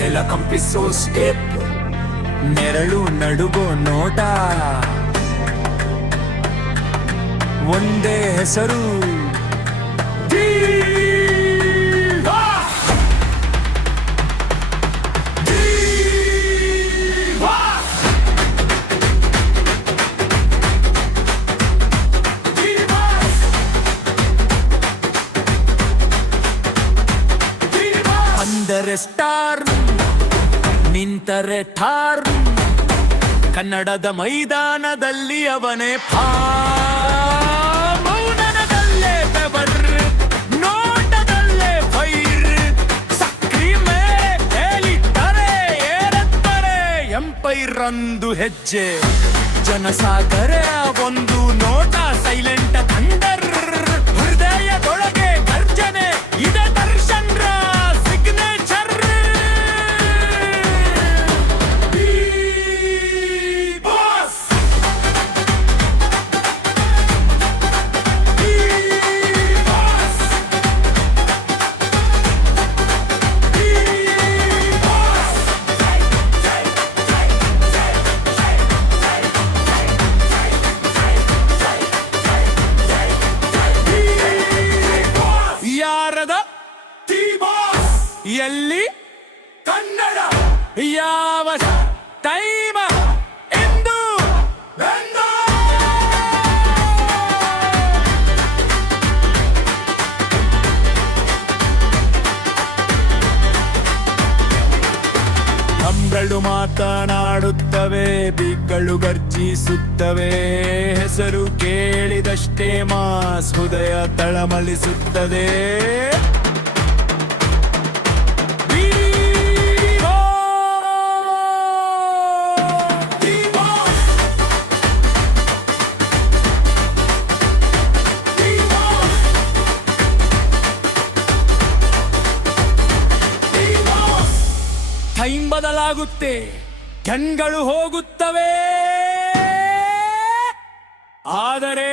ನೆಲ ಕಂಪಿಸೋ ಸ್ಟೆಪ್. ನೆರಳು ನಡುಗೋ ನೋಟ. ಒಂದೇ ಹೆಸರು. ಅಂದರೆ ಸ್ಟಾರ್, ನಿಂತರೆ ಠಾರ್ ಕನ್ನಡದ ಮೈದಾನದಲ್ಲಿ ಅವನೇ ಫಾ ಮೌನದಲ್ಲೇ ಬೆವರ್ ನೋಟದಲ್ಲೇ ಫೈರ್. ಸಕ್ರಿ ಮೇಲೆ ಹೇಳಿದ್ದರೆ ಏರತ್ತರೆ ಎಂಪೈರ್ ಅಂದು ಹೆಜ್ಜೆ. ಜನಸಾಗರ, ಒಂದು ನೋಟ, ಸೈಲೆಂಟ್ ಥಂಡರ್ ಎಲ್ಲಿ? ಕನ್ನಡ. ಯಾವ ಟೈಮ ಎಂದು ಕಂಬಳು ಮಾತನಾಡುತ್ತವೆ ಬಿಕ್ಕಳು ಗರ್ಜಿಸುತ್ತವೆ. ಹೆಸರು ಕೇಳಿದಷ್ಟೇ ಮಾಸ್ ಹೃದಯ ತಳಮಳಿಸುತ್ತದೆ ಟೈಮ್ ಬದಲಾಗುತ್ತೆ ಗನ್ಗಳು ಹೋಗುತ್ತವೆ. ಆದರೆ